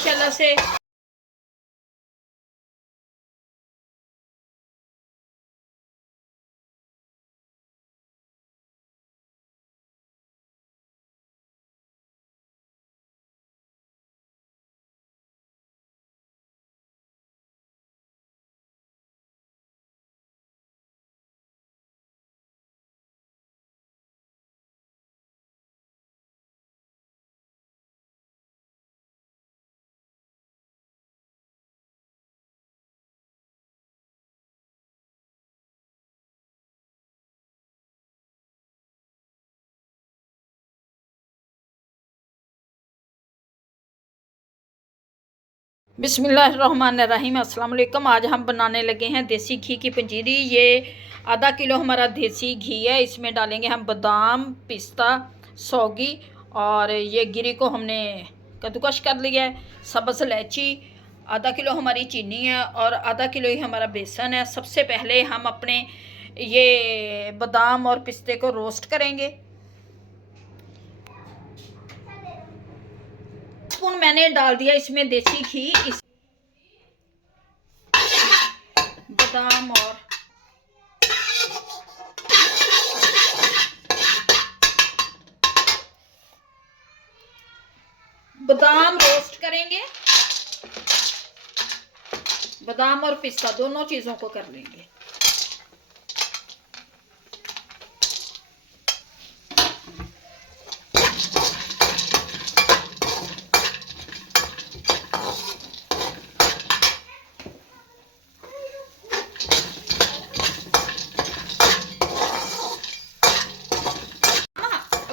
माशाल्लाह से बिस्मिल्लाहिर्रहमानिर्रहीम। अस्सलाम वालेकुम। आज हम बनाने लगे हैं देसी घी की पंजीरी। ये आधा किलो हमारा देसी घी है। इसमें डालेंगे हम बादाम, पिस्ता, सौगी और ये गिरी को हमने कद्दूकश कर लिया है, सब्ज़ इलायची, आधा किलो हमारी चीनी है और आधा किलो ही हमारा बेसन है। सबसे पहले हम अपने ये बादाम और पिस्ते को रोस्ट करेंगे। स्पून मैंने डाल दिया इसमें देसी घी। इस बादाम और बादाम रोस्ट करेंगे। बादाम और पिस्ता दोनों चीजों को कर लेंगे।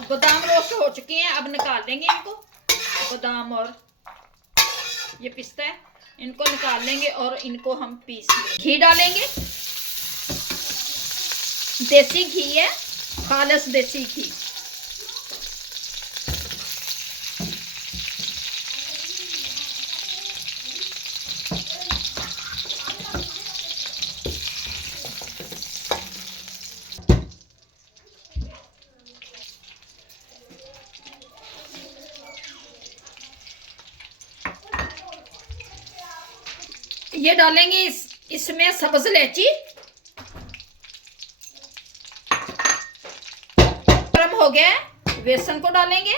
बादाम रोस्ट हो चुके हैं, अब निकाल लेंगे इनको। बादाम और ये पिस्ता है, इनको निकाल लेंगे और इनको हम पीस लेंगे। घी डालेंगे, देसी घी है, खालिस देसी घी। ये डालेंगे इसमें सब्ज़ इलायची। गर्म हो गया है, बेसन को डालेंगे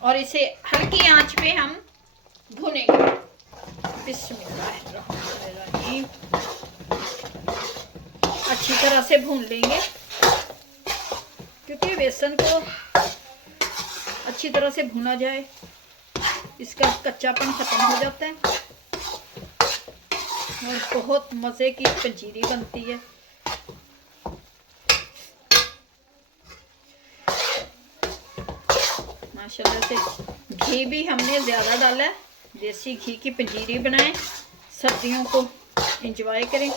और इसे हल्की आंच पे हम भूनेंगे। बिस्मिल्लाहिर्रहमानिर्रहीम। अच्छी तरह से भून लेंगे, क्योंकि बेसन को अच्छी तरह से भुना जाए, इसका कच्चापन खत्म हो जाता है और बहुत मज़े की पंजीरी बनती है। माशाल्लाह से घी भी हमने ज़्यादा डाला है। देसी घी की पंजीरी बनाएं, सर्दियों को एंजॉय करें।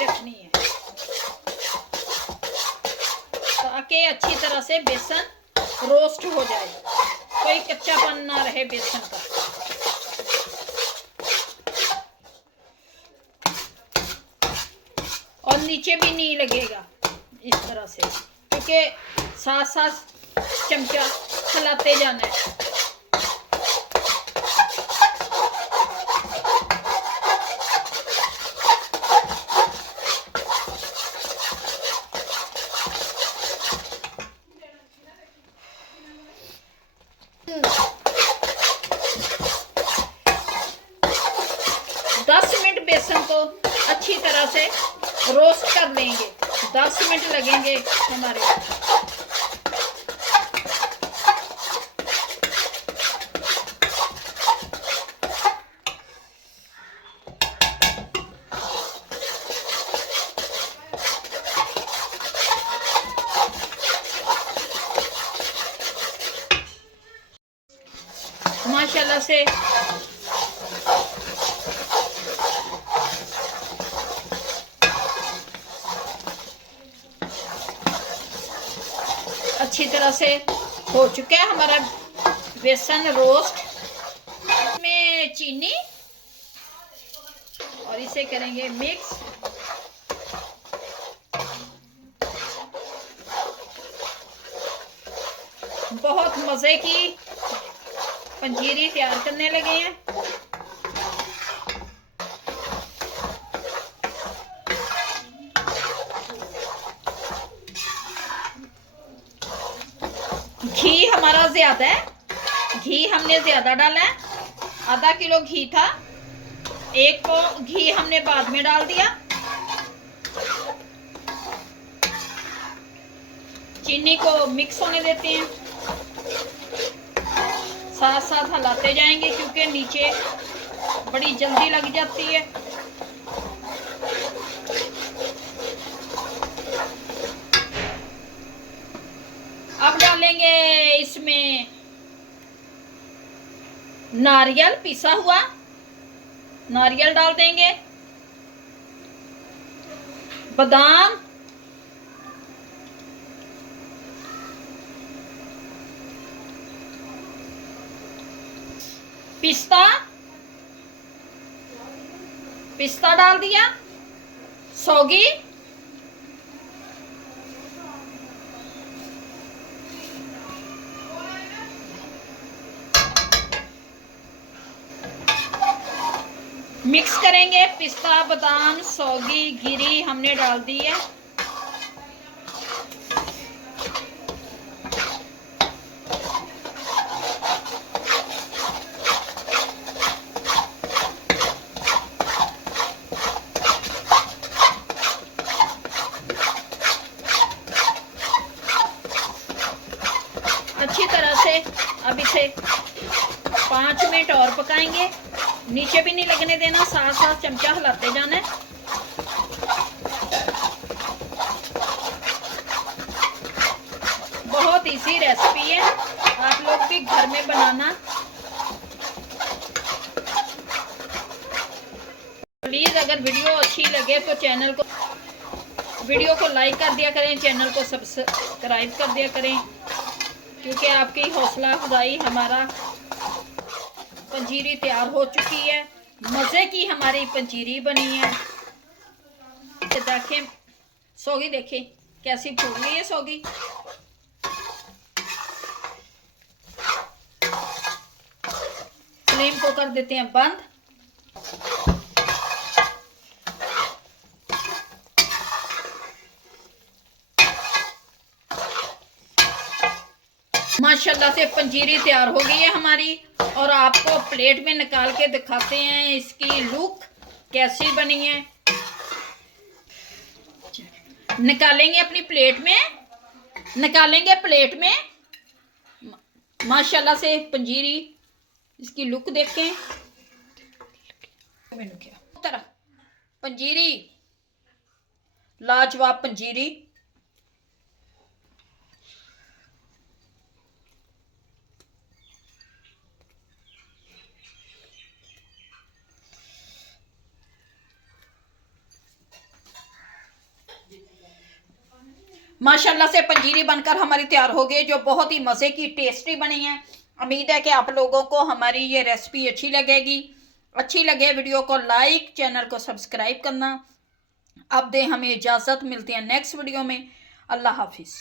रखनी है ताकि अच्छी तरह से बेसन रोस्ट हो जाए, कोई कच्चापन ना रहे बेसन का। और नीचे भी नहीं लगेगा इस तरह से, क्योंकि साथ साथ चमचा चलाते जाना है। बेसन को अच्छी तरह से रोस्ट कर लेंगे। 10 मिनट लगेंगे हमारे। माशाल्लाह से अच्छी तरह से हो चुका है हमारा बेसन रोस्ट में चीनी और इसे करेंगे मिक्स। बहुत मज़े की पंजीरी तैयार करने लगे हैं। घी हमारा ज़्यादा है, घी हमने ज़्यादा डाला है। आधा किलो घी था, एक को घी हमने बाद में डाल दिया। चीनी को मिक्स होने देते हैं, साथ साथ हिलाते जाएंगे क्योंकि नीचे बड़ी जल्दी लग जाती है। अब डालेंगे इसमें नारियल, पिसा हुआ नारियल डाल देंगे, बादाम, पिस्ता डाल दिया, सौगी, मिक्स करेंगे। पिस्ता, बादाम, सौगी, गिरी हमने डाल दी है। अच्छी तरह से अब इसे 5 मिनट और पकाएंगे। नीचे भी नहीं लगने देना, साथ साथ चमचा हिलाते जाना है। बहुत इजी रेसिपी है, आप लोग भी घर में बनाना। प्लीज़ अगर वीडियो अच्छी लगे तो वीडियो को लाइक कर दिया करें, चैनल को सब्सक्राइब कर दिया करें, क्योंकि आपकी हौसला अफजाई हमारा पंजीरी तैयार हो चुकी है। मज़े की हमारी पंजीरी बनी है। देखें सौगी, देखें कैसी फूल गई है सौगी। फ्लेम को कर देते हैं बंद। माशाल्लाह से पंजीरी तैयार हो गई है हमारी, और आपको प्लेट में निकाल के दिखाते हैं इसकी लुक कैसी बनी है। निकालेंगे अपनी प्लेट में, निकालेंगे प्लेट में। माशाल्लाह से पंजीरी, इसकी लुक देखें। तरह पंजीरी, लाजवाब पंजीरी। माशाल्लाह से पंजीरी बनकर हमारी तैयार हो गई, जो बहुत ही मज़े की टेस्टी बनी है। उम्मीद है कि आप लोगों को हमारी ये रेसिपी अच्छी लगेगी। अच्छी लगे वीडियो को लाइक, चैनल को सब्सक्राइब करना। अब दे हमें इजाज़त, मिलती है नेक्स्ट वीडियो में। अल्लाह हाफिज़।